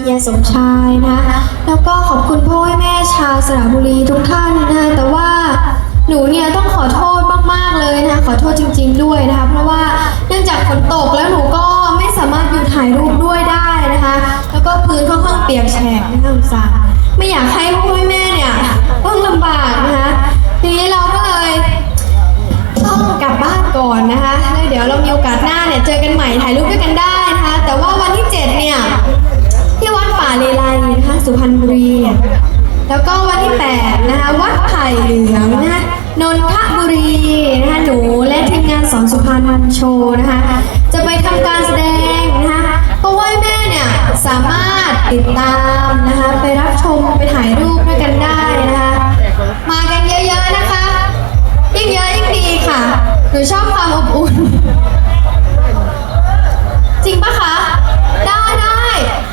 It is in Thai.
เฮียสมชายนะคะแล้วก็ขอบคุณพ่อแม่ชาวสระบุรีทุกท่านนะแต่ว่าหนูเนี่ยต้องขอโทษมากๆเลยนะคะขอโทษจริง ๆ ด้วยนะคะเพราะว่าเนื่องจากฝนตกแล้วหนูก็ไม่สามารถอยู่ถ่ายรูปด้วยได้นะคะ แล้วก็พื้นค่อนข้างเปียกแฉะนะคะสาไม่อยากให้พ่อแม่เนี่ยต้องลำบากนะคะทีนี้เราก็เลยต้องกลับบ้านก่อนนะคะีแล้วก็วันที่8นะคะวัดไผ่เหลืองนะคะนนทบุรีนะคะหนูและทีมงานสอนสุพรรณโชว์นะคะจะไปทำการแสดงนะคะเพราะว่าแม่เนี่ยสามารถติดตามนะคะไปรับชมไปถ่ายรูปด้วยกันได้นะคะมากันเยอะๆนะคะยิ่งเยอะยิ่งดีค่ะหนูชอบความอบอุ่น